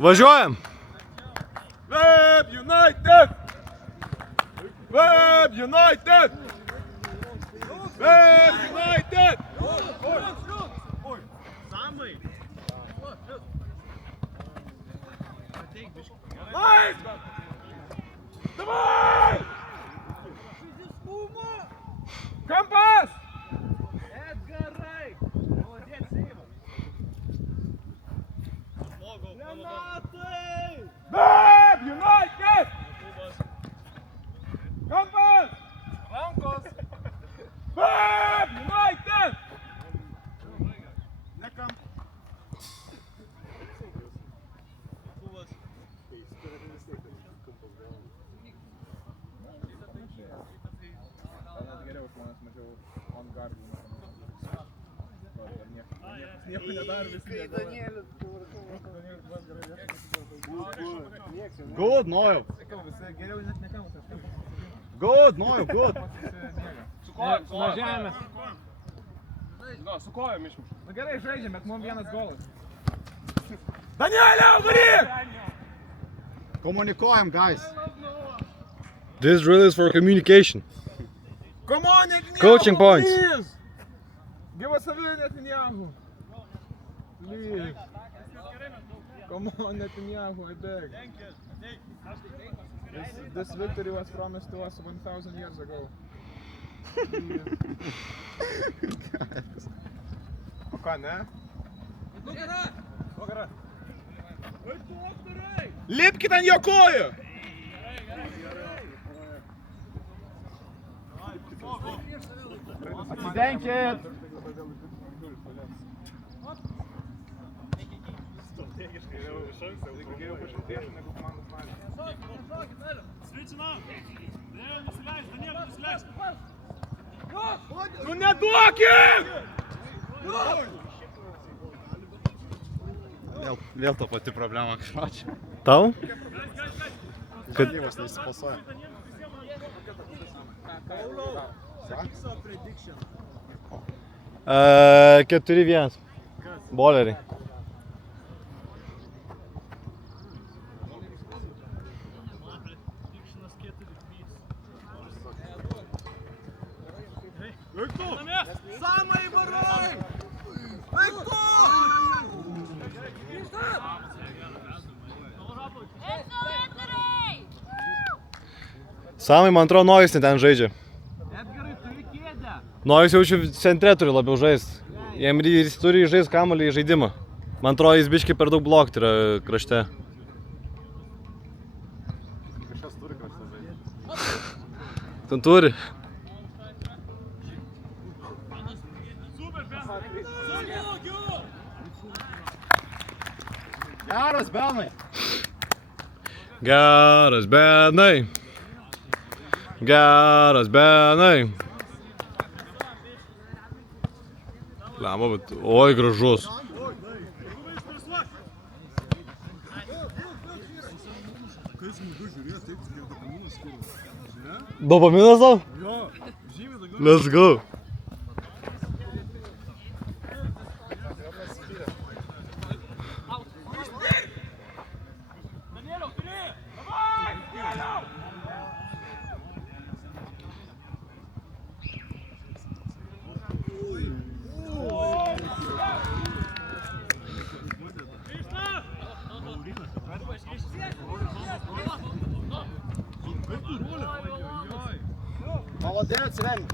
Važiuojam! Web United! Web United! Web United! Самый! Nice! Давай! Компас! Эдгарай! Молодец, Сима! Гранаты! Web United! Компас! Рамкос! Web United! Good, Noel. Good, Noel, good. Suvažiavame. Su kojom išmuš. Na gerai žaidžiam, bet mums vienas golas. Danieliau, varyk! Komunikuojam, guys. This drill is for communication. Come on, Netanyahu! Coaching points. Please! Give us a win, Netanyahu. Please. Come on, Netanyahu, I beg. This victory was promised to us 1,000 years ago. O ką, ne? Lipkit ant jo kojų! Atsidenkit! Nu neduokit! Vėl ta pati problema, kažkaip. Tau? Kad gyvas neįsipasuoja. Uh, 4-1. Boleriai. Самый ворой! Легко! Samai, man atrodo, Nojus ne ten žaidžia. Edgarai, turi kėdę! Nojus jau čia centre turi labiau žaisti. Jis turi žaisti kamuolį į žaidimą. Man atrodo, jis biškai per daug blokti yra krašte. Kažkas turi krašte žaisti. Ten turi. Geras, Benai. Geras, Benai. Geras, Benai. Lemba, bet... Oi, gražus. Dopaminas tau? Let's go. Молодець, Рен.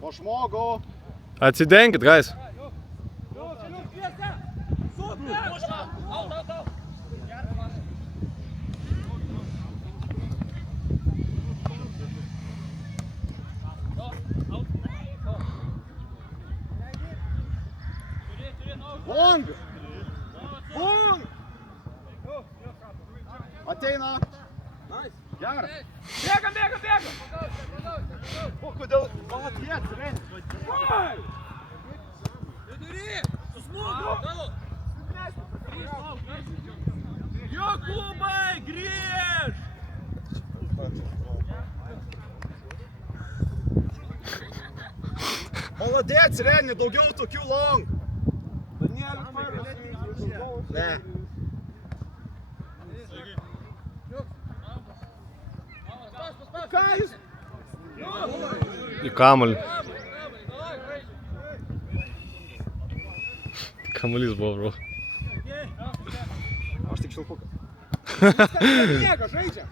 Po žmogų. Atsidenkit, guys. Bong! Bong! Ateina. Gerai. Bėgam, bėgam, bėgam! O kodėl? Молодец, Рен. Oi! Jokūbai, grįž! Молодець, Рені, daugiau tokių long. Ne. Ką jūs? Į kamuolį. Kamuolys buvo, bro. Aš tik šilpukas. Nieko, žaidžia.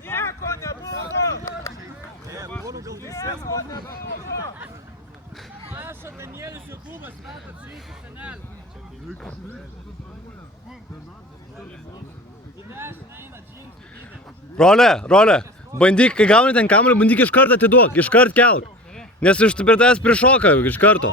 Nieko nebuvo. Aša Danielius Jokūbas, metas ryšys, senelis. Į dešinę eina, žingsnį, Role, bandyk, kai gauni ten kamuolį, bandyk iš karto atiduok, iš karto kelk. Nes iš prie tavęs prišoka iš karto.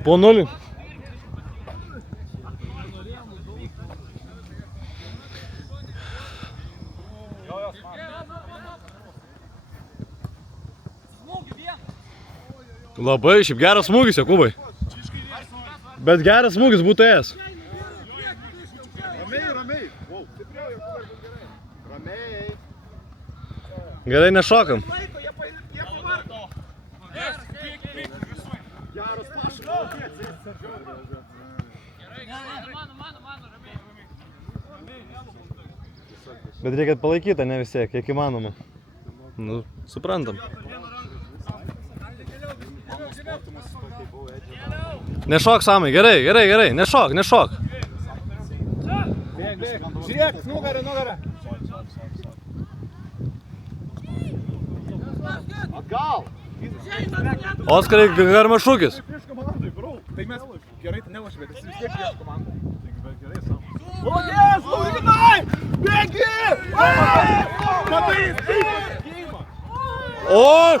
Po 0. Labai, šiaip geras smūgis, Jokūbai. Bet geras smūgis būtų ėjęs. Ramiai. Wow. Ramiai. Gerai, nešokam. Geras pašas. Bet reikia palaikyti, ne vis tiek, kiek įmanoma. Nu, suprantam. Nešok, Samai, gerai, nešok. Žiūrėk, nugarą. Atgal. Oskarai, garmas šūkis. Prieš komandai, bro. Tai mes gerai nelošime, bet vis tiek prieš komandą. Молодец, Луриной! Беги! Смотри, О!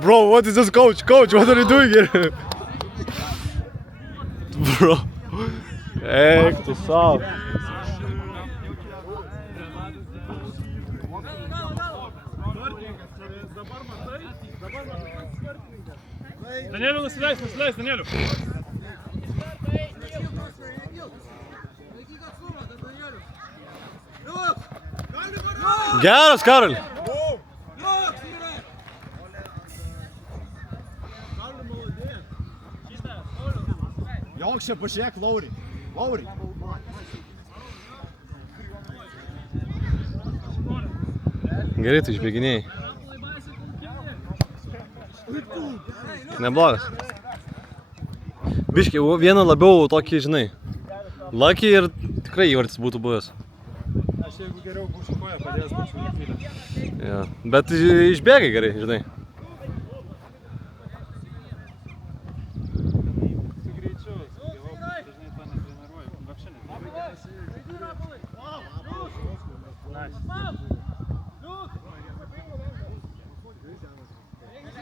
Bro, what is this, coach? Coach, what are you doing here? Bro. Eik tu savo. Danieliu, nusileis, Danieliu. Geras, Karol. Joks čia pažiūrėk, Lauri. Gerai, tu išbėginėjai. Neblogas. Biški, vieną labiau tokį, žinai, lucky ir tikrai įvartis būtų buvęs. Aš jeigu geriau būčiau koja padėjęs, būčiau nekvylęs. Ja. Bet išbėgai gerai, žinai.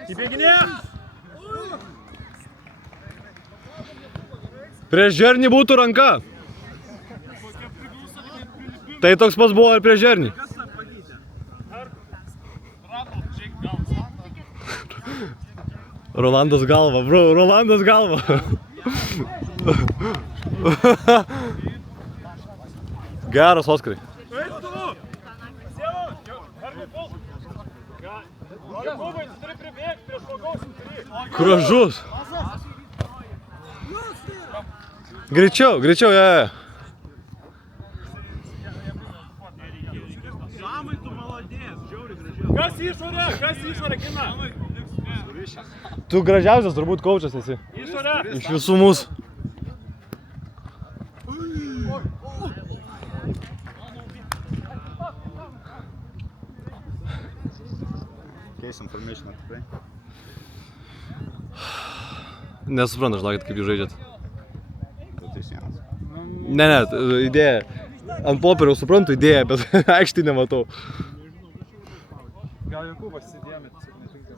Įbėginė! Prieš žernį būtų ranka. Tai toks pats buvo ir prieš žernį. Rolandas galva, bro, Rolandas galva. Geras, Oskarai. Gražus. Greičiau, ja. Samai, tu malodės, žiauri gražiau. Kas išorė, kina? Tu gražiausias turbūt kaučas esi. Išorė. Iš visų mūsų. Keisim formation tikrai. Nesuprantu, žinokit, kaip jūs žaidžiat. 2-3-1. Ne, idėja. Ant popieriaus suprantu idėją, bet aikštį nematau. Gal Jokūbas įsidėjome, tiesiog netinka.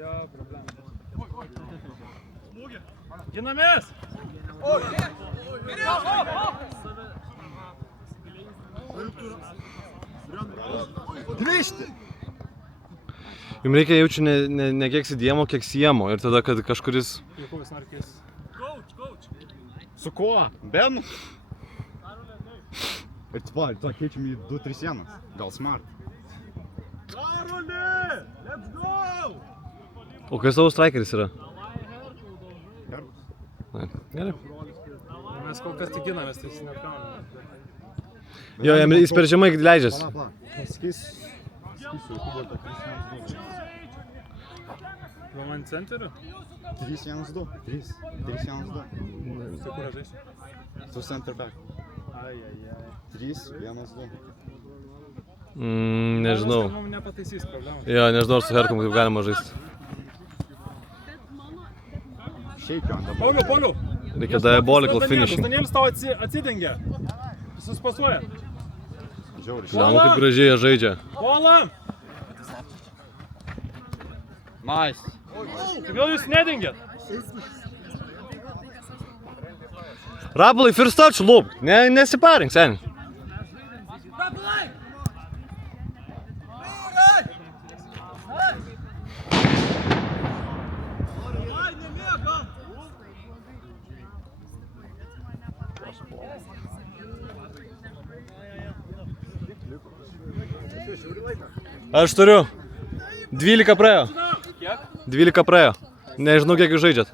Jo, problema. Ginamės! Grįžti! Jums reikia jaučiu ne kiek sidėjimo, kiek siemo. Ir tada, kad kažkuris... Jokūbas nori keistis. Su kuo? Benu? Ir tu keičiam į 2-3-1. Gal smart. Karoli! Let's go! O kai savo strikeris yra? Gerbus. Gerai. Mes kol kas tik ginamės, tai jis neapkauname. Jo, jis per žemai leidžiasi. Pala. Skisiu Jokūbo tą 3-1-2. Man centeriu? 3-1-2. 3-1-2. Tai kur aš žaisiu? Tu center back. Ai. 3-1-2. Nežinau. Mums nepataisys problemą. Jo, nežinau, ar su Herkom kaip galima žaisti. Šiaip jo, dabar. Pauliau! Reikia diabolical finishing. Danielius tau atsidengia. Suspasuoja. Žiauriai. Žiūrėjau, kaip gražiai jie žaidžia. Puolam! Nice. Kodėl jūs nedengiat? Rapolai, first touch, lūp. Nesiparink, seniai. Aš turiu. 12 praėjo. Kiek? 12 praėjo. Nežinau, kiek jūs žaidžiat.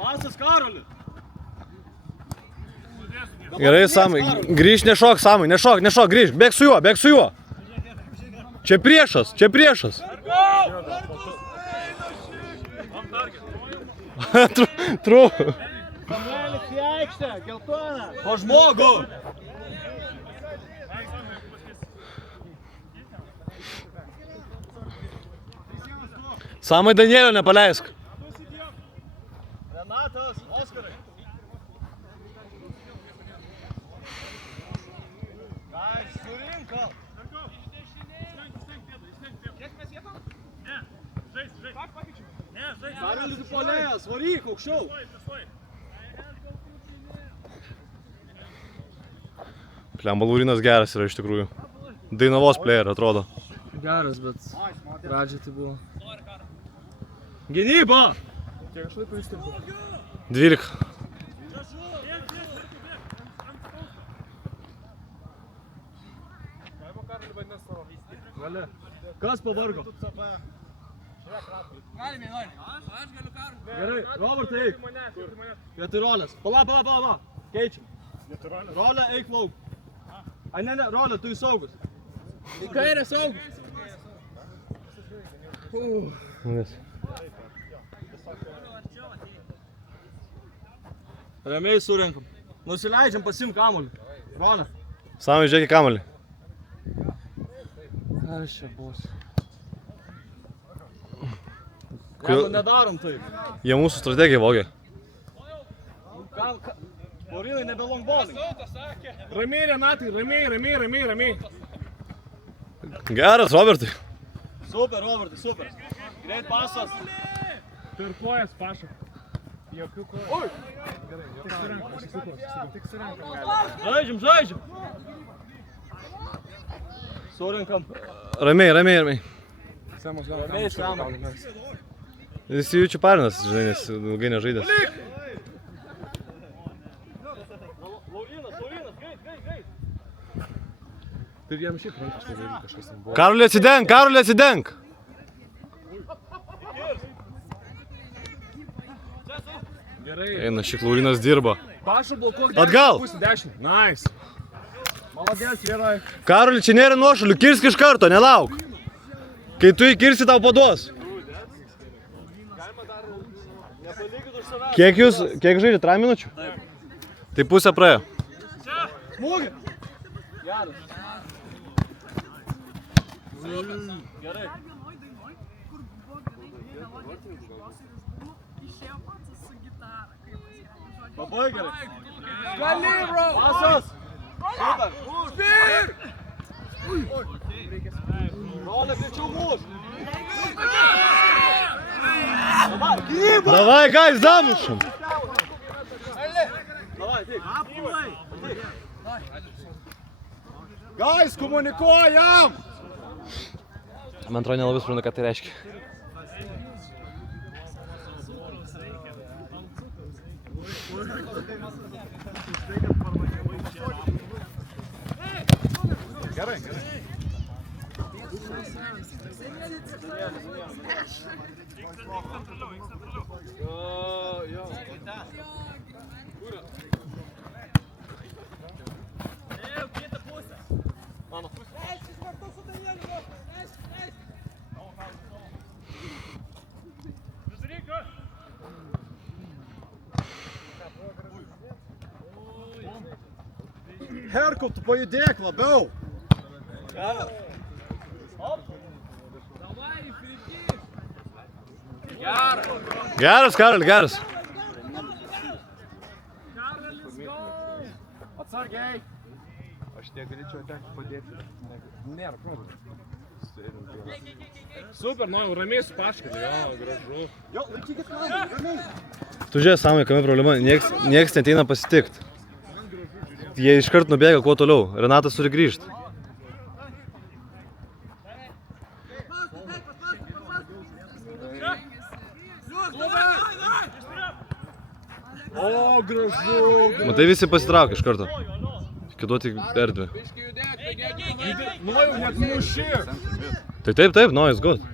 Pasas Karoli! Gerai, Samai. Grįž, nešok, Samai. Nešok, grįž. Bėk su juo. Čia priešas. Trū. Kamelis į aikštę, geltoną! Po žmogų! Samai Danielio nepaleisk. Renatas, Oskarai! Guys, surinko! Kiek mes jėtam? Ne, žais. Ne, žais. Karolis puolėjas, varyk aukščiau. Pliamba Laurinas geras yra iš tikrųjų. Dainavos player atrodo. Geras, bet pradžiai tai buvo. Gynyba! Kiek aš laiko įstirpau? 12. Gali. Kas pavargo? Gerai, Robertai, eik. Vietoj rolės. Pala. Keičiam. Rolė, eik lauk. Ai, ne, rolė, tu į saugus. Į kairę saugus. Ramiai surenkam. Nusileidžiam, pasim kamuolį. Rolė. Samai, žiūrėk į kamuolį. Aš čia bus. Jeigu nedarom taip. Jie mūsų strategiją vogė. Borinai nebe longbolai. Ramiai, Renatai, ramiai. Geras, Robertai. Super, Robertai, super. Greit pasas. Per kojas, Paša. Jokių kojų. Oi! Tik surenkam. Žaidžiam. Surenkam. Ramiai. Semas gal Ramiai, Samai. Jis jaučiu parinas, žinai, nes ilgai nežaidęs. Laurinas, greit. Tai jam šiaip rankiškai daryti kažkas ten buvo. Karoli atsidenk! Gerai. Eina, šik Laurinas dirba. Paša blokuok Atgal. Pusė 10. Nice. Malagės, gerai. Karoli, čia nėra nuošalių, kirsk iš karto, nelauk. Kai tu įkirsi, tau paduos. Kiek žaidžiat, 3 minučių? Tai pusę praėjo. Smūgį. Geras. Gerai. Vienoj dainoj, kur buvo grinai melodija tik iš tos ir iš būnų, išėjo pats su gitara, kaip pasirengė žodžiu. Labai gerai. Gali, bro! Pasas. Super. Spir! Rolė, greičiau muš. Dabar, gynyba. Davai, guys, damušam. Давай, tik. Guys, komunikuojam! Man atrodo, nelabai suprantu, ką tai reiškia. Gerai, gerai. Herkau, tu pajudėk labiau. Geras, Karol, geras. Atsargiai. Aš tiek galėčiau atekti padėti. Nėra problemų. Super, nu, ramiai su paškinu, jo, gražu. Jo, laikykit man, ramiai. Tu žiūrėk, Samai, kame problema, nieks neteina pasitikti. Jie iškart nubėga kuo toliau, Renatas turi grįžti. O, gražu. Matai, visi pasitraukia iš karto. Reikia duoti erdvę. Nu, jau net muši. Tai taip, no, it's good.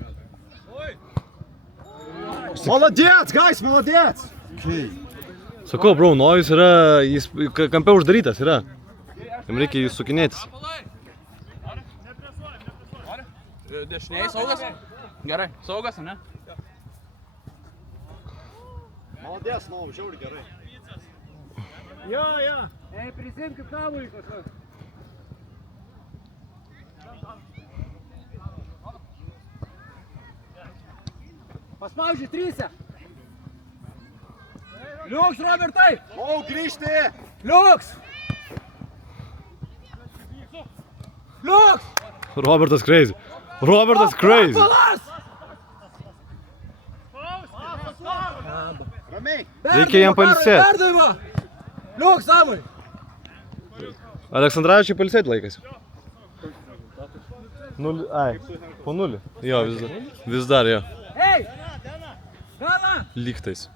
Молодец, guys, молодец. Sakau, bro, Nojus yra, jis kampe uždarytas yra. Jam reikia jį sukinėtis. Dešiniai saugas? Gerai, saugas, ne? Молодец, Nojus, žiauri gerai. Jo, jo. Ei, prisimkit kamuolį kažkas. Paspaudžiu trysia. Liuks, Robertai! O, grįžti. Liuks! Liuks! Robertas crazy. Robertas crazy. Palas! Ramiai. Reikia jam pailsėti. Perdavimą! Liuks, Samai! Aleksandravičiui pailsėti laikas. Po 0. Jo, vis dar, jo. Ei! Gala! Lygtais.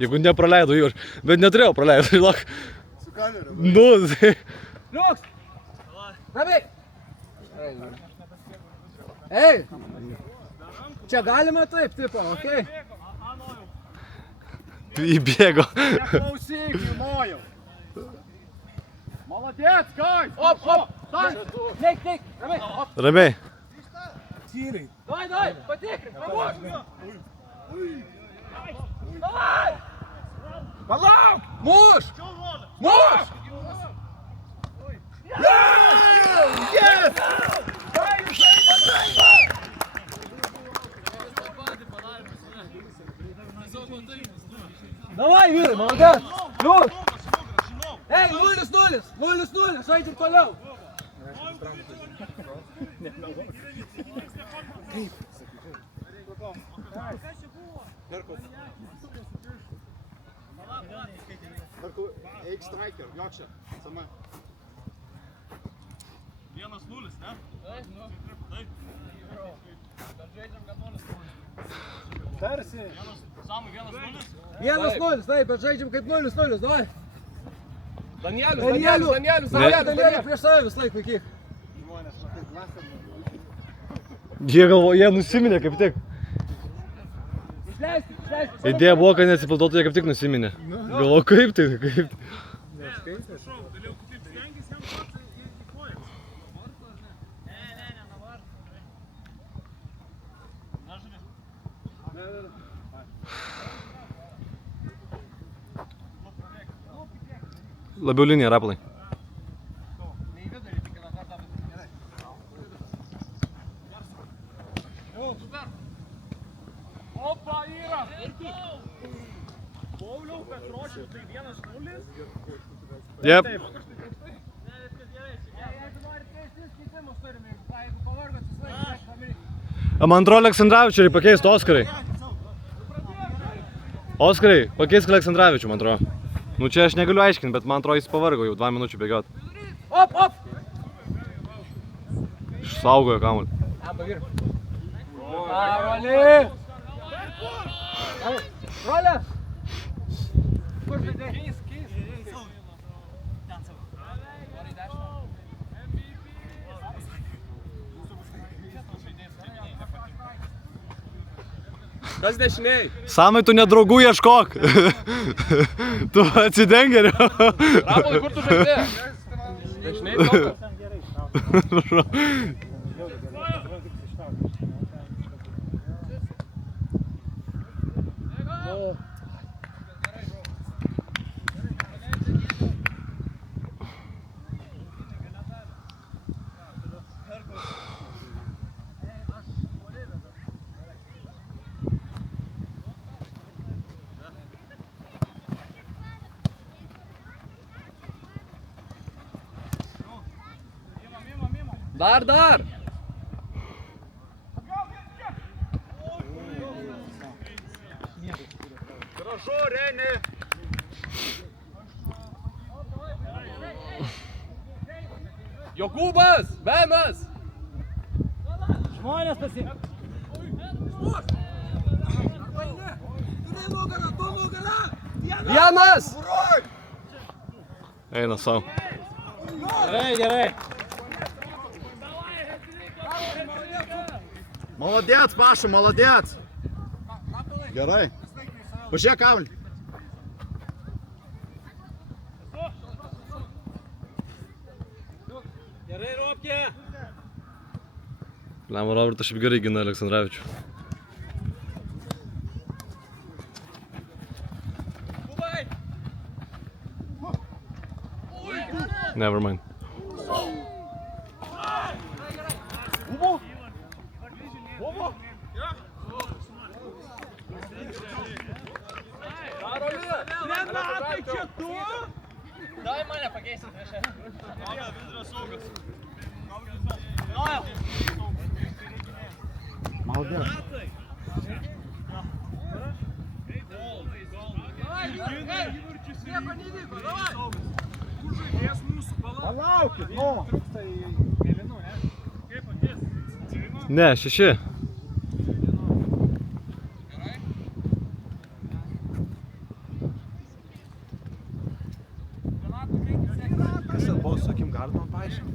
Jeigu nepraleido jo, bet neturėjau praleido, žinok. Su kamera. Nu, tai... Liuks! Ramiai! Ei! Čia galima taip, tipo, okei? Įbėgo. Klausyk, Nojau. Молодец, guys. Op, op! Lik, lik! Ramiai! Op! Ramiai. Давай, patikrink, pamuš! Давай! Palauk. Muš! Muš! Yes. Давай, vyrai, молодец! Liuks! Ei, 0-0! 0-0! Žaidžiam toliau! Herkau, eik striker, jok čia. Sama. 1-0, ne? Tarsi. Samai 1-0. 1-0, taip, bet žaidžiam kaip 0-0, davai! Danielius, Danielius prieš save vis laik vaikyk! Jie nusiminė kaip tik. Išleisti! Idėja buvo, kad nesipildotų, jie kaip tik nusiminė. Galvoju, kaip tai, kaip. Galėjau kitaip stengis jam pats į koją. labiau linija, Rapolai. Opa, yra. Pauliau, Petrošius, tai 1-0. Jep. Man atrodo, Aleksandravičiui pakeisti Oskarai. Oskarai, pakeisk Aleksandravičių, man atrodo. Nu čia aš negaliu aiškinti, bet man atrodo jis pavargo jau 2 minučių bėgiot. Op, op! Išsaugojo kamuolį. Roli! Roli! Kur žaidėjai? Keis. Kas dešiniai? Samai, tu ne draugų ieškok. Tu atsidenk geriau. Rapolai, kur tu žaidė? Dešiniai saugas. Dar! Gražu, Reni. Jokūbas! Benas! Žmonės pasiek. Vienas! Eina savo. Gerai. Молодец, Паша, молодец. Gerai. Pažiūrėk kamuolį. Gerai, Ropkė. Lemo Robertas šiaip gerai gina Aleksandravičių. Never mind. Renatai, čia tu? Davai mane pakeisti prieš ją. Молодец. Palaukit, nu. Ne, 6.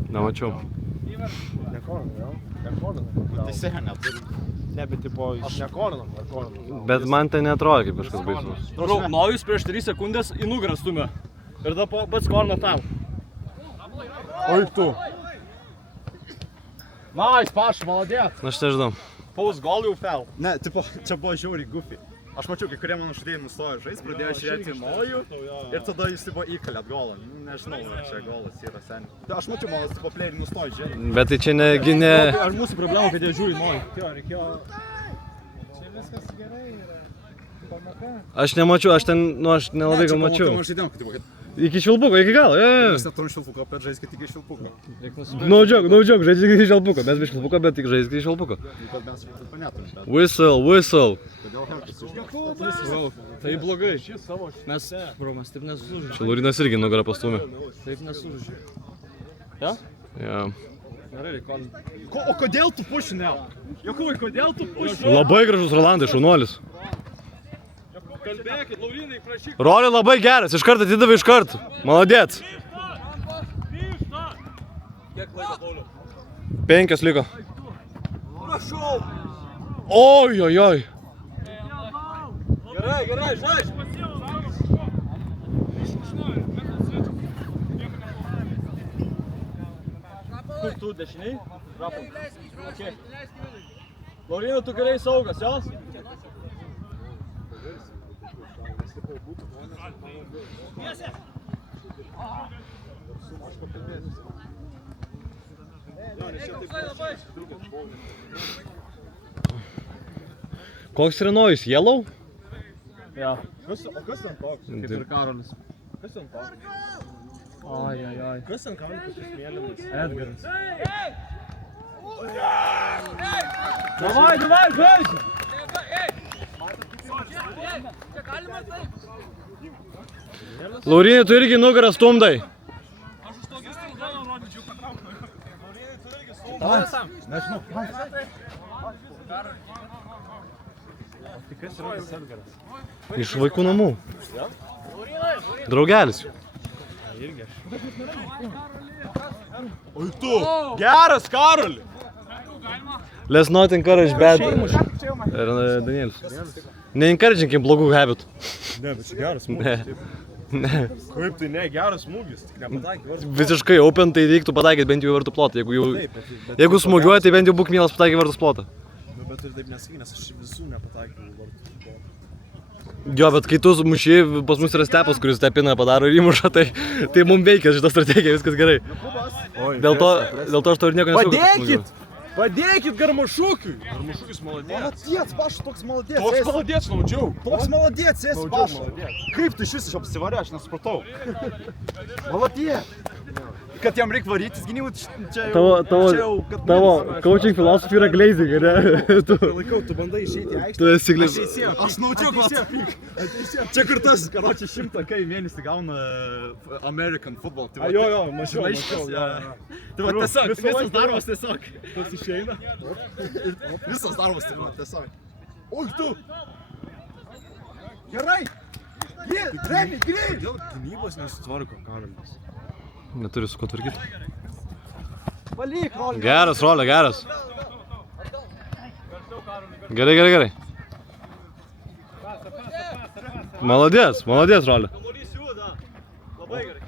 Nemačiau. Teisėja neturi. Bet tipo, aš nekorinam. Bet man tai neatrodo kaip kažkas baisus. Nojus prieš 3 sekundės į nugarą stumia. Ir tada pats korina tam. Oi tu. Nice, Paša, молодец. Na aš tai žinau. Paus gol jau fel. Ne, tipo, čia buvo žiauriai gufi. Aš mačiau, kai kurie mano žaidėjai nustojo žaisti, pradėjo žiūrėti į Nojų ir tada jis tipo įkalė atgalą. Nežinau, ar čia golas yra seniai. Aš mačiau, mano tipo playeriai nustojo žiūrėti. Bet tai čia ne... Ar mūsų problema, kad jie žiūri Nojų? Aš nemačiau, aš nelabai gal mačiau. Žaidėjom, kad tipo, kad Iki švilpuko, iki galo, mes neturim švilpuko, bet žaiskit iki švilpuko. No joke, žaiskit iki švilpuko. Mes be švilpuko, bet tik žaiskit iki švilpuko. Kad mes švilpuko neturim, bet Whistle. kodėl Helkas išdėktų? Tai blogai. Mes taip nesužaidžiam. Čia Laurinas irgi nugarą pastumė. Taip nesužaidžiam. Ja. O kodėl tu pušinėl? Jokūbai, kodėl tu pušinėl? Labai gražus Rolandai, šaunuolis. Kalbėkit, Laurinai, prašyk. Roli labai geras, iš karto atidavai iš karto. Maladėts. Kiek laiko, Pauliu? 5 liko. Prašau. Oi. Gerai, žaisk. Kur tu, dešiniai? Rapol. Okay. Laurina, tu gerai saugas, jos? Koks yra nojus? Yellow? Ja. O kas ten toks? Kaip ir Karolis. Kas ten toks? Ai. Kas ten Karolis mėlynas? Edgaras. Davai, žaidžiu! Laurinai, tu irgi nugarą stumdai. Aš už tokį stulganą rodyčiau, kad trauktų. Nežinau. Iš vaikų namų. Draugelis. Oi tu! Geras, Karoli! Let's not encourage bad. Ir Danielis. Neencouraginkim blogų habitų. Ne, bet čia geras Ne. smūgis. Ne. Kaip tai ne, geras smūgis, tik nepataikė. Visiškai open, tai reiktų pataikyti bent jau į vartų plotą. Jeigu smūgiuoji, tai bent jau būk mielas pataikyti vartus plotą. Nu, bet ir taip nesakai, nes aš visų nepataikiau vartų. Jo, bet kai tu muši, pas mus yra Stepas, kuris tą piną padaro ir įmuša, tai mums veikia šitą strategiją, viskas gerai. Dėl to aš tau ir nieko nesakau. Padėkit! Padėkit Garmašukiui! Garmašukis maladėts. Молодец, Паша, toks молодец. Toks maladėts, naudžiau. Toks молодец, esi Naudžiau Paša. maladėts. Kaip tu iš vis apsivarė, aš nesupratau. Молодец. Kad jam reikia varytis gynybų, čia jau... Tavo coaching filosofija yra glazing, ne? Laikau, tu bandai išeiti į aikštę. Tu esi glazing. Aš naudžiau klasą. Čia kur tas, karočią, 100 kai mėnesį gauna American football. Tai va, Jo, mačiau, mačiau. Tai va, tiesiog, visas darbas tiesiog. Tas išeina. Visas darbas tai va, tiesiog. Oi, tu! Gerai! Remi, greit! Dėl gynybos nesutvarko Karolis. Neturiu su ko tvarkyti. Valyk, Rolė! Geras, Rolė, geras. Gerai. Молодец, Rolė. Labai gerai.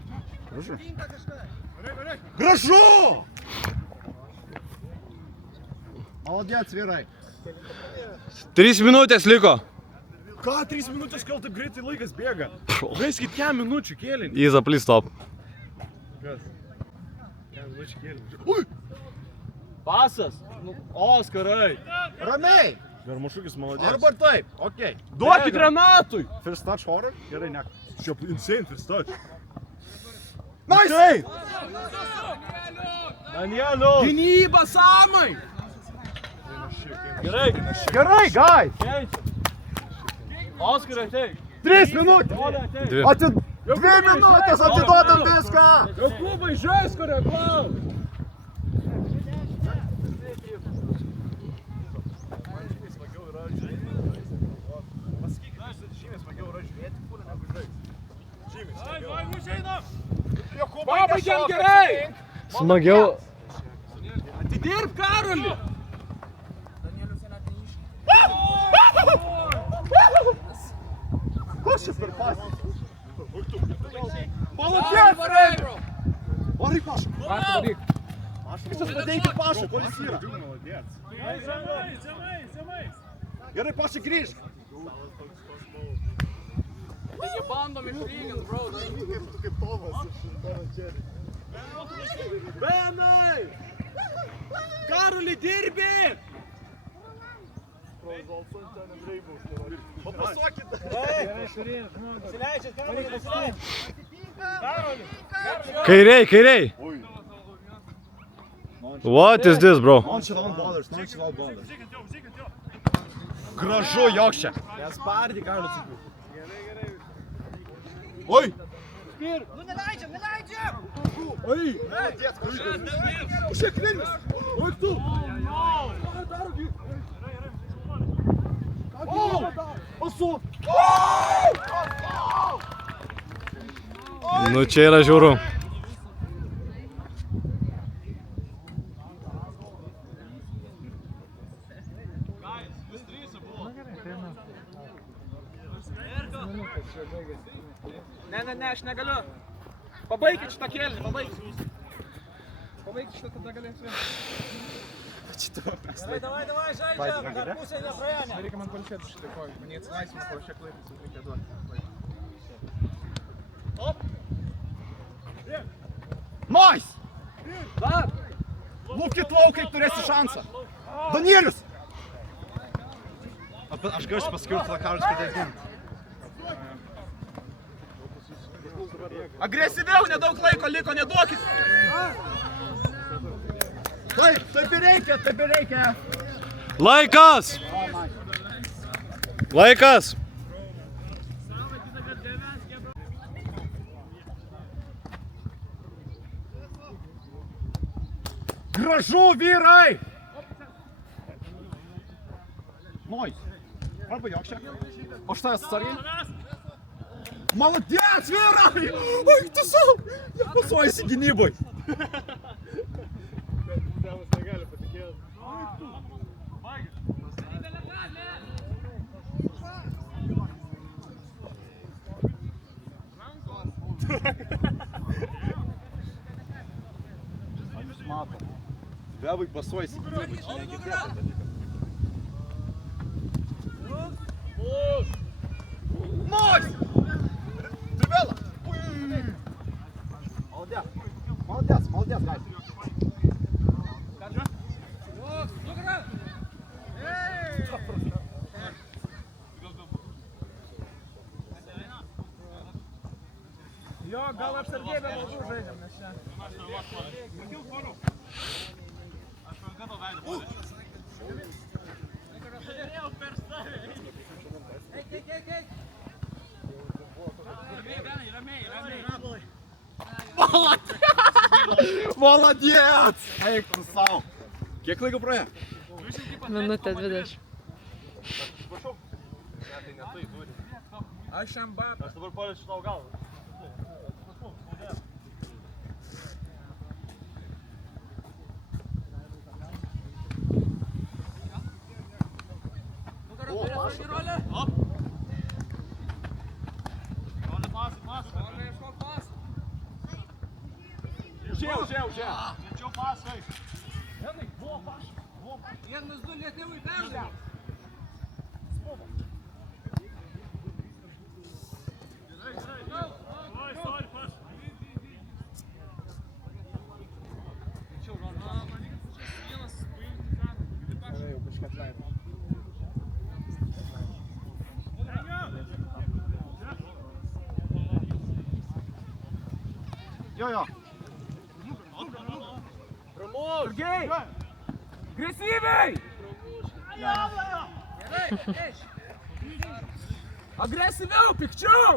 Gražu! Молодец, vyrai. 3 minutės liko. Ką, 3 minutės, kol taip greitai laikas bėga? Žaiskit 4 minučių kėlinį. Iza, please stop. Kas? 4 minučių kėlinį. Ui! Pasas! Nu, Oskarai! Ramiai! Garmašukis maladėts. Arba taip, okei. Duokit Renatui! First touch horror? Gerai, ne. Čia insane first touch. Nice! Danieliu! Gynyba, Samai! Gerai! Gerai, guys! Keičia! Oskarai, ateik! 3 minutės! Rolė, ateik! 2 minutės atiduodam viską! Jokūbai, žaisk, reklam! Pabaigiam gerai! Smagiau. Atidirb, Karoli! Kas čia per pasą? Молодец, bro! Varai, Paša! Varyk. Visas pateikit Pašą, kol jis yra. Žemai. Gerai, Paša, grįžk. Taigi bandom išlygint, bro. Kaip Tomas iš Tomo Čerį. Benai! Karoli, dirbi! Papasuokit. Kairiai. What is this, bro? Nonchalant ballers. Gražu, jokščia. Nespardyk, Karoli, sakiau. Oi! Nu neleidžiam! Oi! Užsiek Vilnius! Oi, tu! Pasu! Nu čia yra žiauru. Ne, aš negaliu. Pabaikit šitą kėlinį, pabaikit. Pabaikit šitą, tada galėsiu. Davai, žaidžiam, dar pusė nepraėjo. Reikia man palšėti šitą koją, man jie atsilaisvins, po šiek laipus reikia duoti. Nice! Lūpkit laukai, turėsi šansą. Danielius! Aš galiu paskirti lakarus, kad ginti. Agresyviau, nedaug laiko liko, neduokit. Taip ir reikia. Laikas! Laikas! Gražu, vyrai! Nice. Arba jokščia. O štai atsargiai. Молодец, vyrai! Oi, tu savo! Nepasuojasi gynybai. Jūs mato. Vevai pasuojasi gynybai, čia negirdėta dalyka. Nice! Trivela! Молодец, guys. Jo, gal apsargiai be mažų žaidžiam, nes čia. Молодец! Eik tu savo. Kiek laiko praėjo? Minutė 20. Aš Mbappé. Aš dabar paliečiu tau galvą. Užėjau. Tačiau pasai. Vienas, du, lietuvai pergalė. Jo. Sergei! Agresyviai! Agresyviau, pikčiau!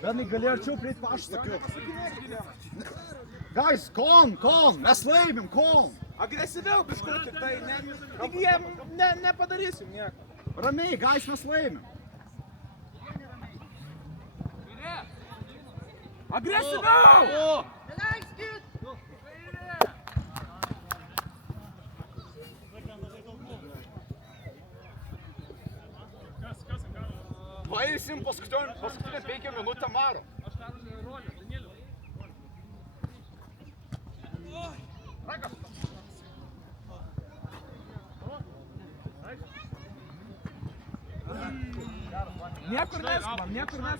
Benai galėjo arčiau prieiti, aš sakiau. Guys, calm, mes laimim, calm. Agresyviau, biškutį, tai taigi jiem nepadarysim nieko. Ramiai, guys, mes laimim. Agresyviau! Pailsim paskutinę 5 minutę maro. Niekur neskubam. Niekur mes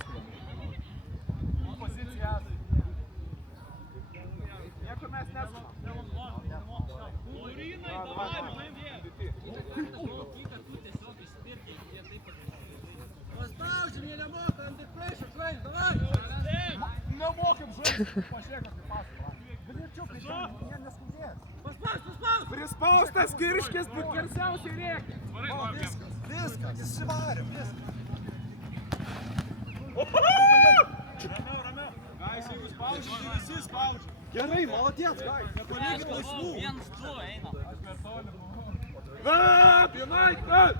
neskubam. Paspaudžiam, jie nemoka, ant tik plėšio žvaigždė, davai! Nemokim žvaigždė, pažiūrėk, kaip paspaudžiam. Bet ir čiūk, jie neskubės. Paspaudž! Prispaustas kirškis, bet garsiausiai rėkia. Viskas, įsivarėm, Gais, jeigu spaudži, tai visi spaudži. Gerai, молодец, guys. Nepaliekit laisvų. 1-2 eina. Vap, United!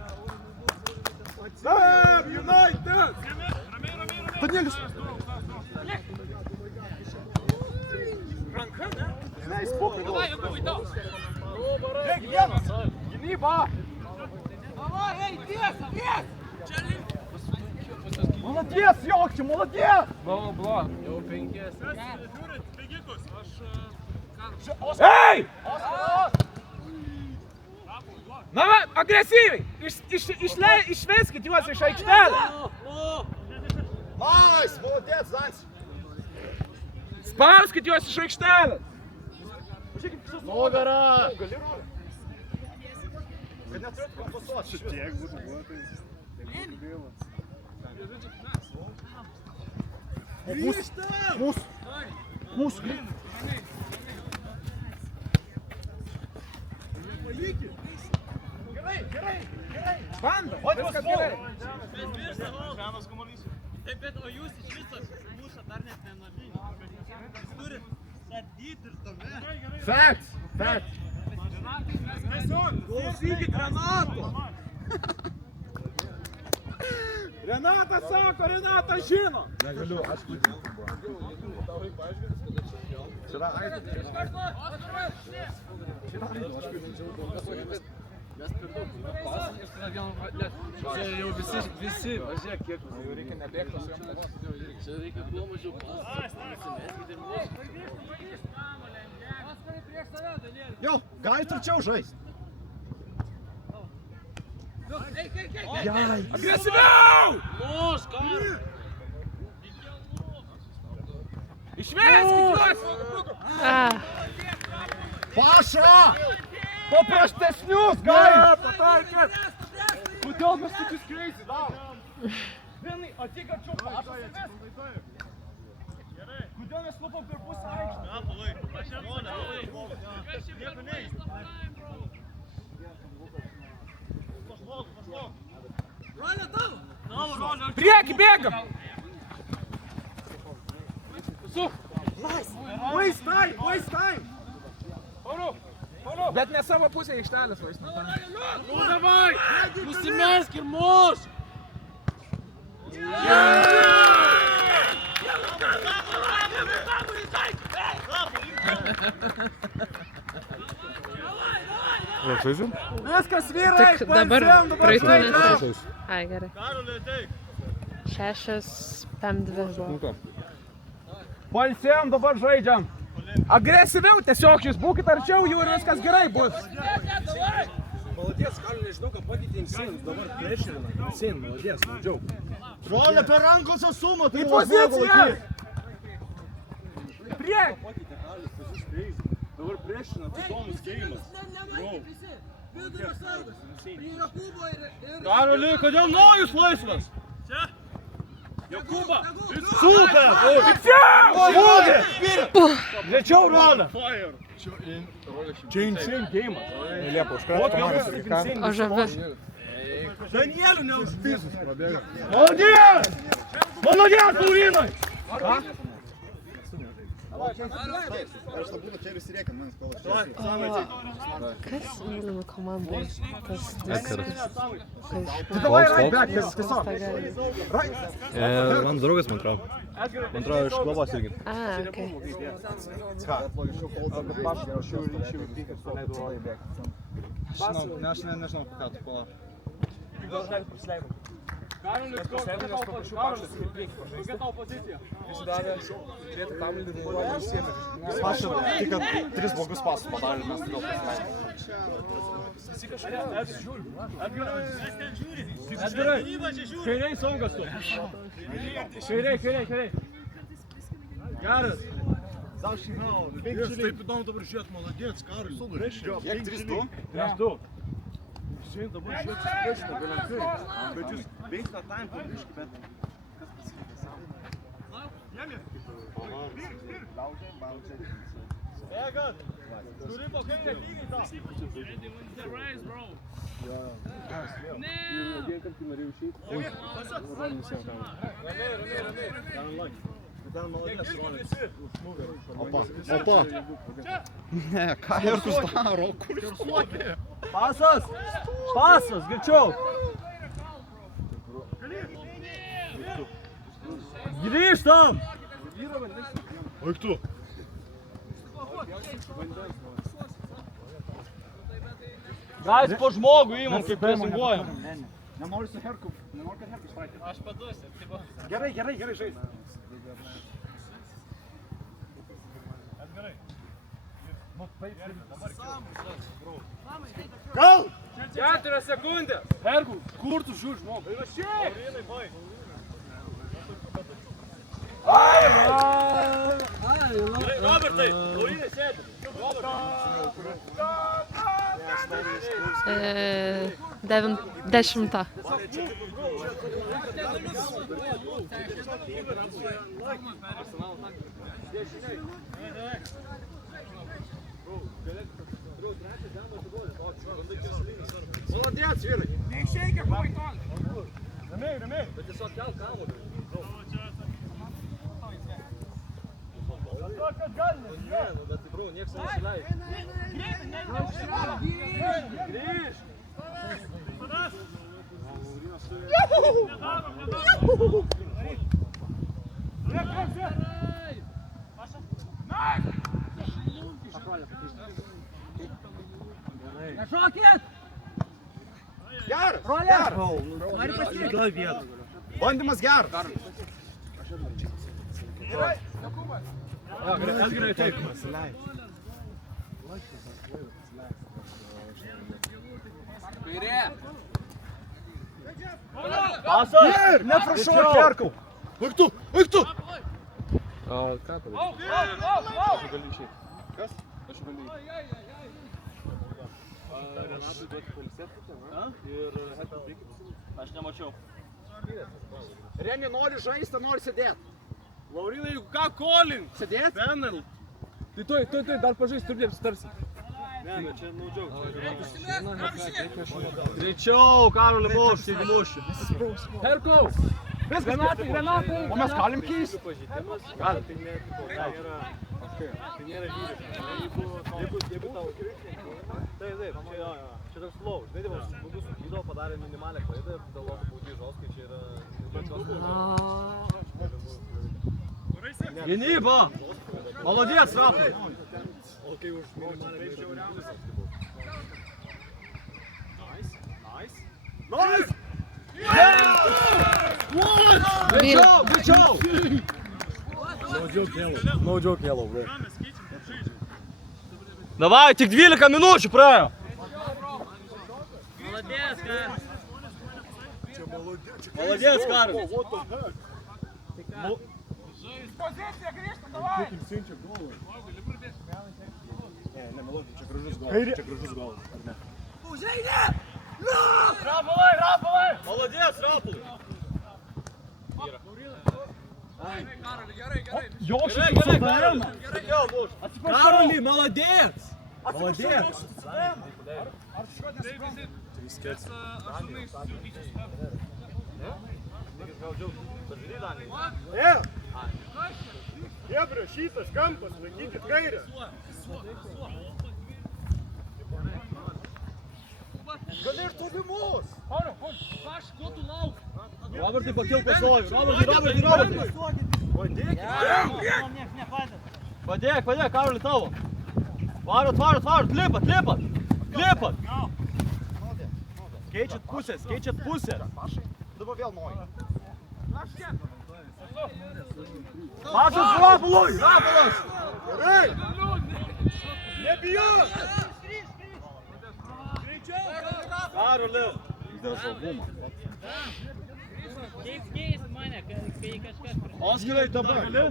Vap, United! Danielius. Ranka, ne? Leis pokai. Davai, Jakubai, to! Eik, vienas. Gynyba. Молодец, Йокче, молодец! Žiūrit, bėgikus, aš... Ей! Na, va, agresyviai! Išveskit juos iš aikštelės! Nice, молодец, Зайц. Spauskit juos iš aikštelės! Nugarą. Kad neturėtų komposuoti. Tiek būtų buvo, tai... Mūsų! Banda, viskas gerai! Žemas kamuolys. Taip, bet o jūs iš viso mūšą dar net nenamynį. Jūs turit sardyti ir tame. Facts! Facts! Klausykit Renato! Renatas sako, Renatas žino! Negaliu, aš kliūčiu. Čia yra aišku. Čia jau visi, važiuok kiek. Jau reikia nebėgti su jom. Čia reikia kuo mažiau pasakyti. Jo, galite arčiau žaisti. Agresyviau! Loš, ką? Išveskit juos! Paša! Paprastesnius, gal! Patarkit! Kodėl mes tokius kreisi darom? Vienai, atik arčiau pašas įmes. Kodėl mes lupam per pusę aikštę? Prieki bėgam! Waste time! Waste time! Bet ne savo pusę aikštelės waste time. Nu davai! Nusimesk ir muš! Žaidžiam? Viskas vyrai! Tik dabar praeitų. Ai, gerai. 6-5-2 buvo. Pailsėjom, dabar žaidžiam. Agresyviau tiesiog jūs būkit arčiau jų ir viskas gerai bus. Молодец, Карл, nežinau, ką pakeitė Insane, dabar prešerina. Insane, молодец, naudžiau. Rolė per rankos asumą, tai Į poziciją! Priek! Pakeitė Karlis, pas jūs crazy. Dabar prešerina, tai įdomus geimas. Karoli, kodėl naujus laisvas? Čia? Jokūba! Super! Smūgi! Lėčiau, Rolė! Čia insane geimas. Liepa, už kartą komandas į ką? O žavi. Danielių neužpisus. Молодец! Молодец, Paulinai! Aš būtų čia visi rėkia, manis kol Kas mylima komandai? Tas Ekaras. Давай, райбек, tiesiog. Mano draugas, man atrodo. Man atrodo, iš globos irgi. A, okei. Aš nežinau, ką tu pala. Karolis, kokia tavo pozicija? Paša, tik kad 3 blogus pasus padarė, mes todėl pasileidžiam. Edgarai, kairiai saugas tu. Kairiai. Geras. Taip įdomu dabar žiūrėt, молодец, Karolis. Kiek 3-2? 3-2. Šiandien dabar žiūrėt susipriešina belenkai. Bet jūs veik tą time pabiškį, bet... Turi po kairę lygiai tą. Opa. Ne, ką Herkus daro, kur jis suokė? Pasas, greičiau. Grįžtam. Eik tu. Gais po žmogų įmam, kaip presinguojam. Nenoriu su Herku, nenoriu, kad Herkus paikė. Aš paduosiu, tai buvo. Gerai, žais. Gal! 4 sekundės. Herku, kur tu žiūri žmogų? Robertai, Laurinė sėdi. Dešimta. Молодец, vyrai. Neišeikė, buvai toli. Ramiai. Bet tiesiog kelk kamuolį. Ne, nu bet bro, nieks nesileidžia. Grįž. Nešokit! Geras! Nori pasiekti? Bandymas geras! Edgarai, taip. Pasas! Neprašau, Herkau! Eik tu! O ką padaryti? Gali išeiti. Kas? Aš galiu išeiti. Renatui duoti polisėti, ir Herkau reikia pasirinkti. Aš nemačiau. Reni nori žaisti, nori sėdėti. Laurinai, juk ką kolink? Sėdėti? Penal. Tai tuoj, dar pažais, turbūt apsitarsi. Ne, bet čia naudžiau. Greičiau, Karoli, muš, jeigu muši. Herkau! Renatai! O mes galim keisti? Galim. Tai nėra vyriška. Jeigu tau kritinė. Taip, čia toks flow. Žinai, žmogus įdo padarė minimalią klaidą ir dėl to baudžiai žoskai čia yra... Gynyba! Молодец, Rapai! O kai už minimalią Nice! Greičiau! No joke yellow, bro. Davai, tik 12 minučių praėjo. Молодец, Карл. Молодец, Карл. Pozicija grįžta, davai. Čia gražus galas. Užeidė! Rapalai! Молодец, Rapalai. Gerai. Gerai, Karoli, молодец! Молодец! Jebra, šitas kampas, laikykit kairę. Gali ir tolimus! Robertai, pakilk pasovį. Robertai! Padėk, Karoli, tavo. Varot, klipat! Keičiat pusės. Dabar vėl nori. Pašas Rapalui! Rapalas! Gerai! Nebijok! Karoli! Dėl saugumo. Keis mane, kai kažkas... Oskarai, dabar gali?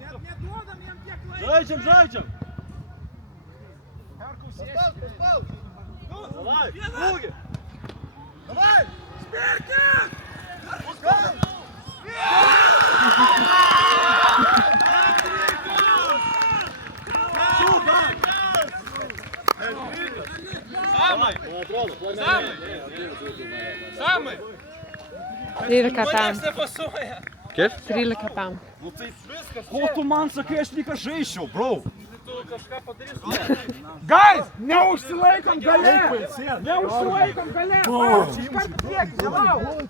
Neduodam jam tiek laiko. Žaidžiam! Paspaus! Davai, smūgi! Davai! Spirkit! Samai! Samai! 13 pam. Nepasuoja. Kiek? 13 pam. Nu tai ko tu man sakai, aš lyg aš žaisčiau, bro? Guys, neužsilaikom gale! Neužsilaikom gale! Iškart prieki, nelauk!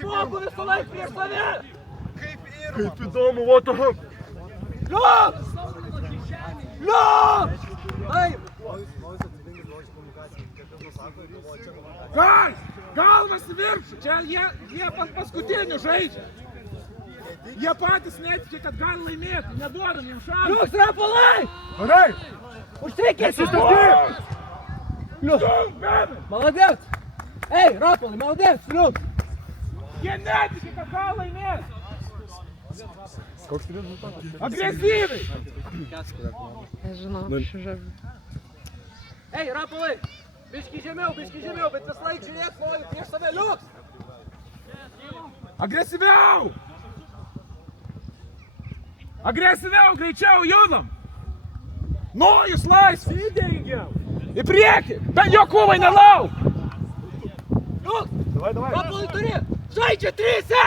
Žmogų visą laiką prieš save! Kaip įdomu, what the fuck? Liuk! Liuk! Guys, galvas į viršų, čia jie paskutinių žaidžia. Jie patys netikė, kad gali laimėti, neduodam jiems šansų. Liuks, Rapolai! Gerai! Užtrykės į stabdį! Liuks! Молодец! Ей, Rapolai, молодец, Liuks! Jie netikė, kad gali laimėti. Koks rezultatas? Agresyviai! Nežinau, žavi. Ej, Rapolai! Biški žemiau, bet vis laik žiūrėk, noriu prieš save, Liuks! Agresyviau! Agresyviau, greičiau, judam! Nojus laisvė! Įdengiam! Į priekį! Bet jo kūvai nelauk! Liuks! Rapolai turi! Žaidžia tryse!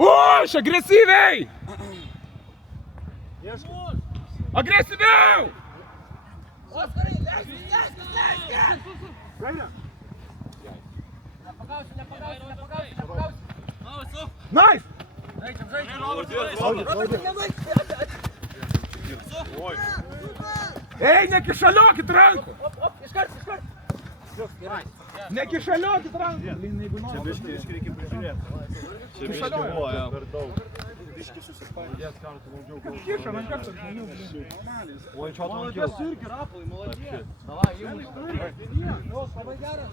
Push! Agresyviai! Agresyviau! Oskarai, leiskis! Nice! Ei, nekišaliokit rankų! Nekišaliokit rankų! Čia biški reikia prižiūrėti. Čia biški buvo, jo. Per daug. Biški susispaldėt, ką tu daugiau. Kiša man kartą žmonių. Oi, čia Молодец, irgi, Rapolai, молодец. Davai, įmuš. Labai geras.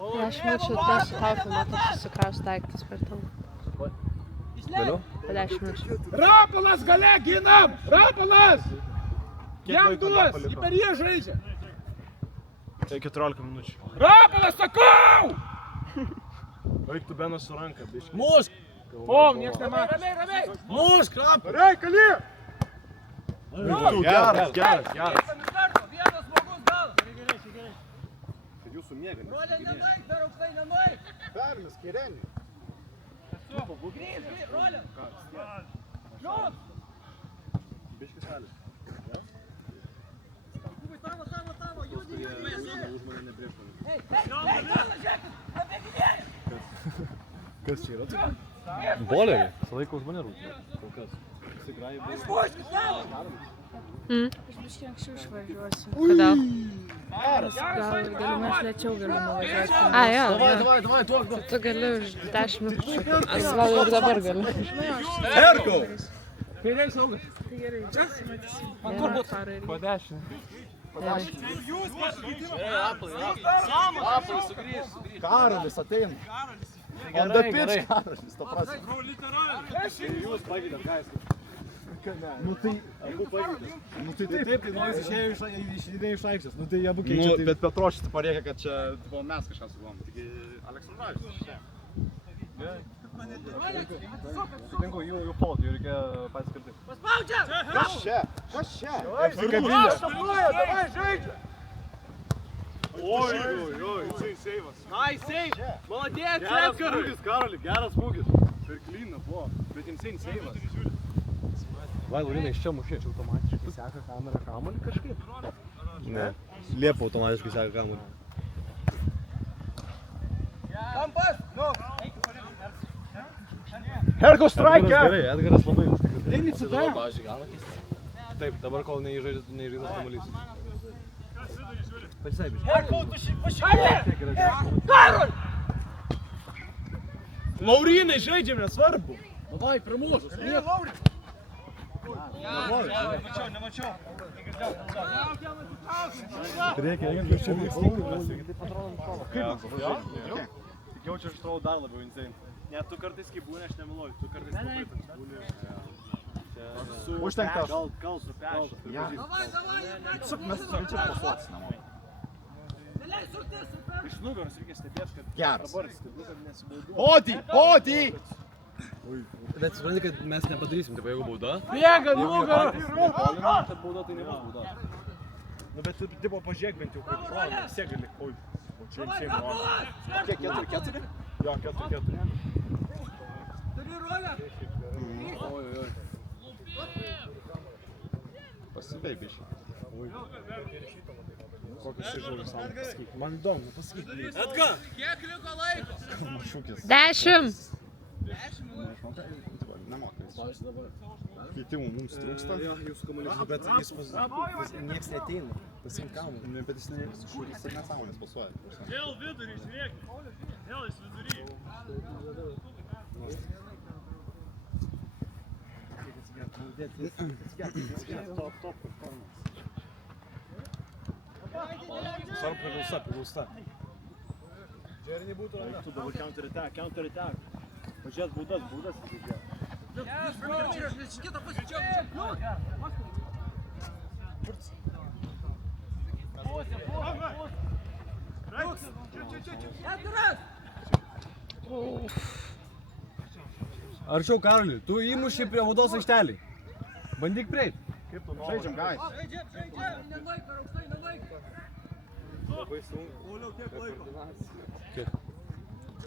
Aš mačiau, tas tau filmuotas susikraus daiktas per tau. Vėliau? Po 10 minučių. Rapolas gale, ginam! Rapolas! Jam duos, jį per jį žaidžia. Tai 14 minučių. Rapolas, sakau! Baigtų Benas su ranka, biški. Mušk! Pom, nieks nematė. Ramiai! Mušk, Rapolai! Rei, kali! Geras. Vienas žmogus gal! Kad jūsų mėga. Rolė nenueik, per aukštai nenueik! Perlis, kirenį. Grįž, rolė! Liuk! Biški salis. Tavo, judi! Už mane neprieš mane. Kas čia yra? Boleriai. Visą laiką už mane rūpė. Kol kas. Aš biškai anksčiau išvažiuosiu. Kodėl? Gal galimai aš lėčiau galiu nuvažiuoti. A, jo. Davai, tuok. Tu gali už 10 minučių. Aš gal ir dabar galiu. Erkau! Kairiai saugas. Tai gerai. Man kur būt? Po 10. Rapolai, sugrįž. Karolis ateina. On the pitch, Karolis, to prasme. Jūs pagytėt, guys. Nu tai... Abu pagytėt. Nu tai taip, Taip, tai Nojus išėjo iš aikštės. Nu tai abu keičia. Nu, bet Petrošius pareikia, kad čia buvo mes kažką sugalvom. Taigi Aleksandravičius čia. Sutinku, jų fault, jų reikia patys kalti. Paspaudžia! Kas čia? Kas čia? Apsikabinė! Davai, žaidžia! Oi, jisai seivas. Nice save! Молодец, Geras Edgarai! smūgis, Karoli, geras smūgis. Per klyną buvo, bet insane seivas. Vai, Laurinai, iš čia mušė, čia automatiškai seka kamerą kamuolį kažkaip? Ne, Liepa automatiškai seka kamuolį. Kampas! Nu! Herko striker! Gerai, Edgaras labai užtikrintas. Iniciatyva! Taip, dabar kol neįžaidęs kamuolys. Pasisaibiš. Karol! Laurinai žaidžiame, svarbu. Davai, primušus! Nemačiau. Reikia, einant čia vyksta. Taip atrodo šola. Tik jaučiu, aš trau dar labiau insane. Ne, tu kartais kai būni, aš nemeluoju. Tu kartais labai toks būni. Užtenkta. Gal su pešiu. Suk, mes čia pasuotis namo. Iš nugaros reikia stebėti, kad Geras. dabar stebiu, kad nesibaiduoju. Poti! Bet supranti, kad mes nepadarysim, taip jeigu bauda. Bėga, nugarą! Tai bauda tai nebus bauda. Nu, bet tu, tipo, pažiūrėk bent jau kaip šuo, vis tiek gali. Oi, o čia James rodo. Kiek 4-4? Jo, 4-4. Turi rolę. Pasibaigė šį. Kokius šį žodžius savo pasakyk. Man įdomu, pasakyk. Edgar! Kiek liko laiko? Šūkis. 10. Nemokai. Keitimų mums trūksta. Jūsų komunizmas, bet jis nieks neteina. Pasiimk kamuolį. Bet jis nesąmonės pasuoja. Vėl vidurį, žiūrėk. Vėl jis vidurį. Svarbu priglausta. Džerinį būtų rana. Tu dabar counter attack. Pažiūrėt būdas. Kitą pusę čia. Arčiau, Karoli, tu įmuši prie baudos aikštelį. Bandyk prieit. Žaidžiam, guys. Nelaik, per aukštai, nelaik. Labai sunku. Uliau, kiek laiko?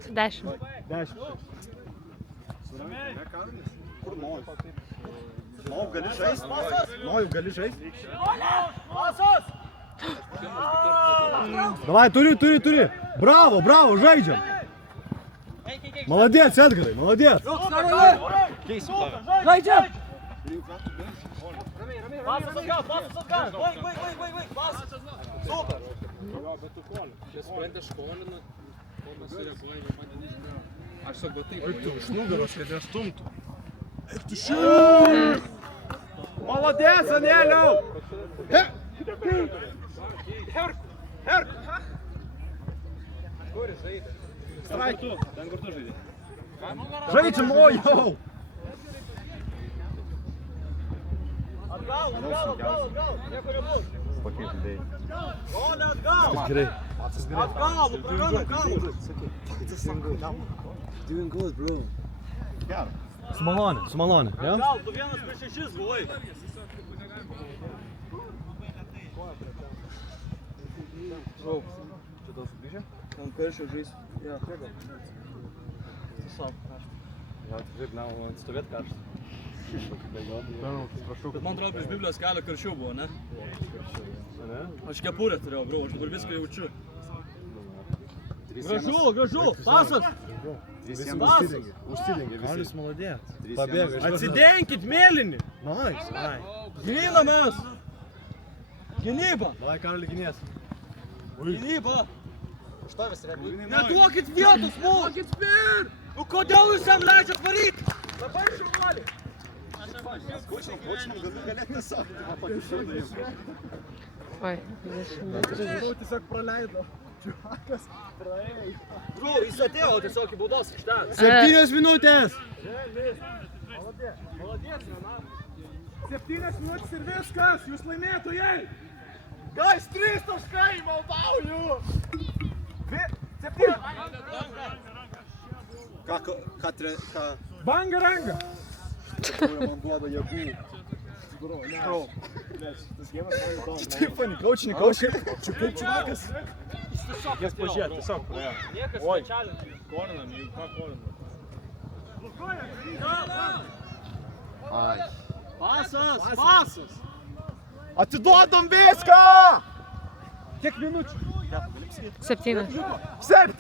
10. 10. Kur nojus? Nojus gali žaist? Nojus gali žaist? Davai, turi. Bravo, žaidžiam. Молодец, Edgarai, молодец. Žaidžiam! Pasas atgal! Super! Jo, bet tu koli. Jis sprendė školina, kol mes sureaguojame, man nežinau. Aš sakau, taip. Eik tu iš nugaros, kad nestumtų. Eik tu Молодец, Анелio! Straik tu, ten kur tu žaidė. Žaidžiam, ojau! Atgal! Nieko nebus! Pakeiti dėjai. Rolė atgal! Gerai. Atgal, prarandam kamuolį! Doing good, bro. Gerai. Su malonė, ja? Atgal, tu 1-6 buvai! Čia tau sugrįžė? Ant karščio žais. Jo, priegal. Tiesiog karštą. Ja, tikrai, stovėt karštą. Bet man atrodo, prieš Biblijos kelio karščiau buvo, ne? Aš kepurę turėjau, bro, aš dabar viską jaučiu. Gražu! Pasas! Užsidengė visi. Kalis молодец. Pabėga. Atsidenkit, mėlyni! Nice. Gynybą mes! Gynyba! Davai, Karoli, gynės. Gynyba! Neduokit vietos mums! Nu kodėl jūs jam leidžiat varyti? Labai šaunuoliai! Kočiam, galėt nesakyti, man tokį širdį. Oi, 20 metrų. Tiesiog praleido. Čiuakas praėjo. Bro, jis atėjo tiesiog į baudos aikštelę. 7 minutės! Молодец, Рена. 7 minutės ir viskas, jūs laimėtojai! Guys, 3 taškai, maldauju! 7! Ką? Banga ranga! Man duoda jėgų. Stefani, kaučinį. Čia kaip čiuakas. Jas pažiūrėt, tiesiog praėjo. Oi, korinam, jeigu ką korinam. Pasas! Atiduodam viską! Kiek minučių? 7. 7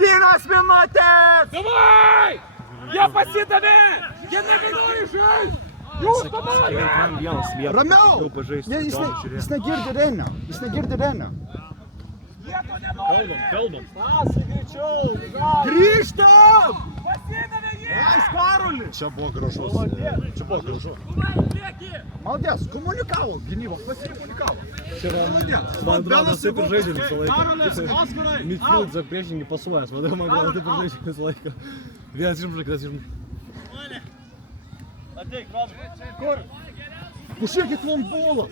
minutės! Davai! Jie pasidavė! Jie negalėjo žaisti! Jūs davai! Ramiau! Jis negirdi Renio. Kalbam. Pasai greičiau! Grįžtam! Pasidavė jie! Ais, Karoli! Čia buvo gražu. Maldės, komunikavo gynybos, pasikomunikavo. Man atrodo, taip ir žaidžiam visą laiką. Midfield za priešingai pasuojas, man atrodo, taip ir žaidžiam visą laiką. Vienas išmuša, kitas išmuša. Ateik, Robin. Kur? Pažiūrėkit lombolą!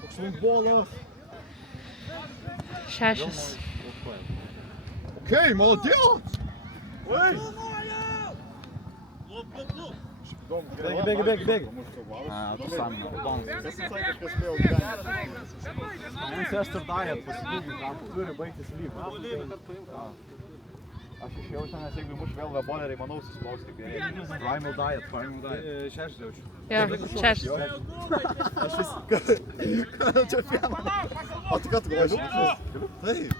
Koks lombolas! 6. Okei, молодец! Oi! Bėgi. Tu sami raudonas. Tas visai kažkas vėl gyvena. Ancestor diet, pasidūgiai, ką turi baigtis lyg. Aš išėjau šiandien, jeigu muš vėl veboleriai, manau, suspaus kaip gerai. Primal diet. 6 jaučiu. Jo, 6. Aš vis... Čia pieno. O tu ką tu galvoji? Taip.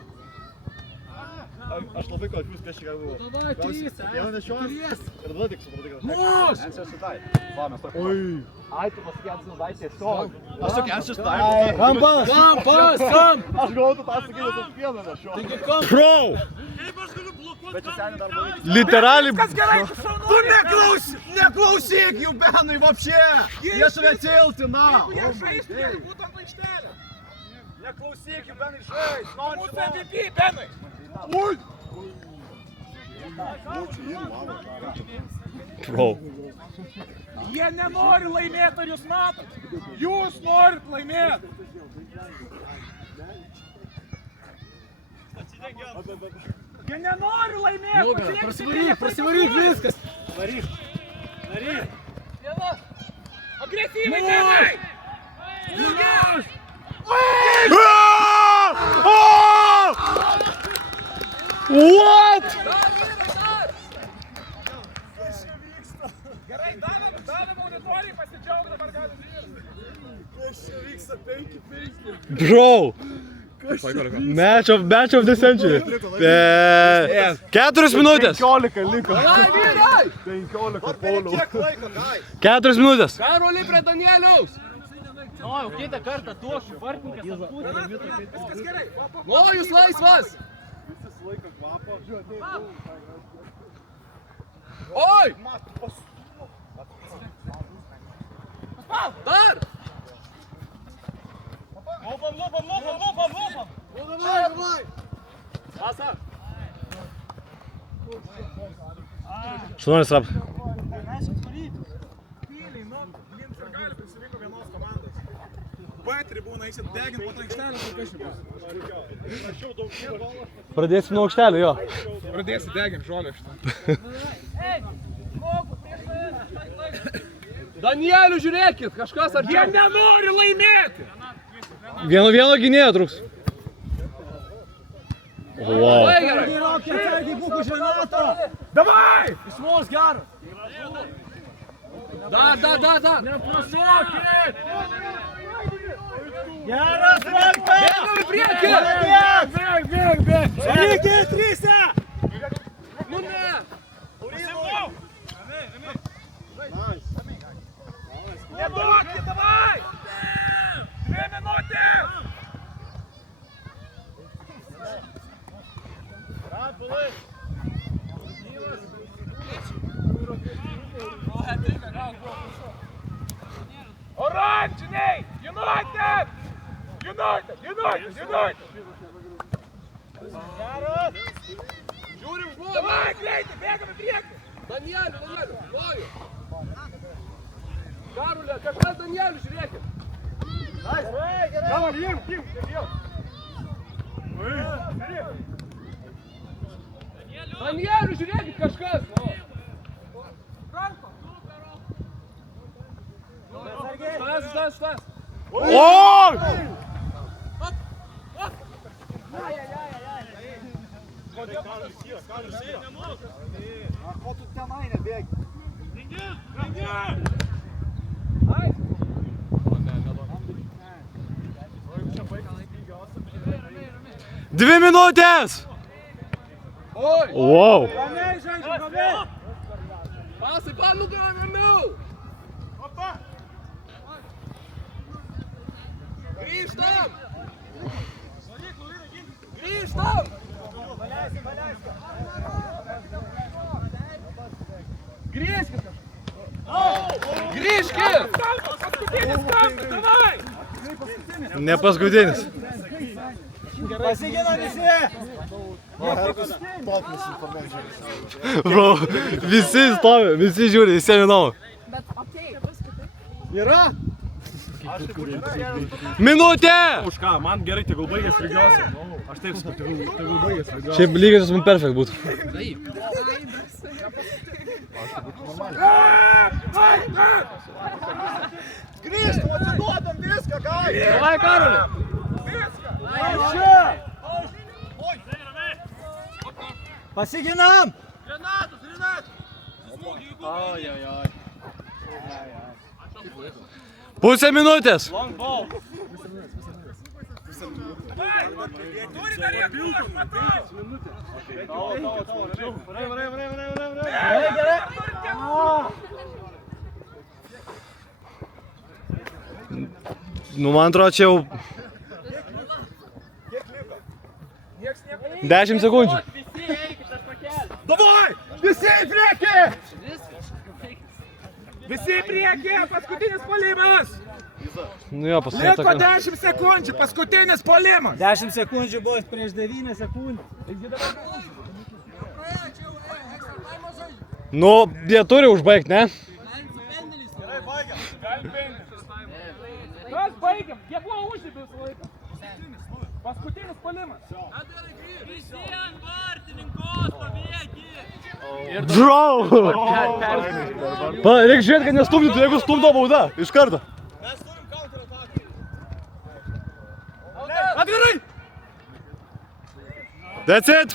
Aš labai konfus, kas čia buvo. Jau nešiojas. Ir tada tik supratai, kad... Mūs! Ancestor diet. Va, mes tokio... Oi! Ai, tu pasakė Ancestor diet tiesiog. Aš tokį Ancestor diet. Kampas! Aš galvoju, tu tą sakyti, kad pieno nešiojas. Pro! Bet čia seniai dar buvo. Literaliai... Tu neklausyk jų, Benai, vapšė! Jie šalia tiltina! Jie žaisti, jie būtų ant aikštelę! Neklausyk jų, Benai, žaisti! Mūsų MVP, Benai! Ui! Pro. Jie nenori laimėti, ar jūs matot? Jūs norit laimėti! Jie nenori laimėti! Prasivaryk viskas! Varyk! Agresyviai, Benai! Ilgiausiai! What? Gerai, davėm auditorijai pasidžiaug, dabar galim dirbti. Kas čia vyksta 5-5? Bro! Match of the century. 4 minutės. 15 liko. 15 paulių. 4 minutės. Karoli prie Danieliaus! O, jau kitą kartą tuošiu, vartininkas atpūtė. Viskas gerai, Nojus laisvas! Oi! Dar! Lūpam! Pasa! 18 rap. B tribūna, eisit degint po aikštelės, ar kas čia bus? Pradėsim nuo aukštelio, jo. Pradėsi degint žolę šitą. Danielių žiūrėkit, kažkas ar Jie nenori laimėti! Vieno gynėjo truks. Wow. gerai! Davai! Išmos geras! Dar! Neprasokit! Geras rankas! Bėgam į priekį! Bėg! Reikia 3! Nu ne! Neduokit, davai! 2 minutės! Oranžiniai! United! Žiūrim žmogų! Davai, greitai, bėgam į priekį! Danielių, noju! Karolė, kažkas Danielių žiūrėkit! Danielių žiūrėkit kažkas! Stas! O! Ko tu tenai nebėgi? 2 minutės! Oi! Wow! Pasai, nugarą ramiau! Grįžtam! Grįžkit! Paskutinis kampas, davai! Ne paskutinis. Pasigina visi! Bro, visi stovi, visi žiūri, visi žinau. Bet okei. Yra? Minutė! Už ką, man gerai, tegul baigės lygiuosi. Aš taip sakau, tegul baigės lygiuosi. Šiaip lygiosios man perfekt būtų. Grįžtum, atsiduodam viską, ką? Davai, Karoli! Pasiginam! Pusę minutės! Nu, man atrodo, čia jau 10 sekundžių. Davai! Visi į priekį! Visi į priekį! Paskutinis puolimas! Nu jo, paskui Liko tokia. 10 sekundžių! Paskutinis puolimas! 10 sekundžių buvo prieš 9 sekundžių. Nu, jie turi užbaigti, ne? Kas baigiam? Jie buvo uždėbė visą laiką. Paskutinis puolimas. Visi ant vartininko stovėki. Draw! Reikia žiūrėti, kad nestumdytų, jeigu stumdo bauda. Iš karto. Mes turim counter-ataką. Atvirai! That's it!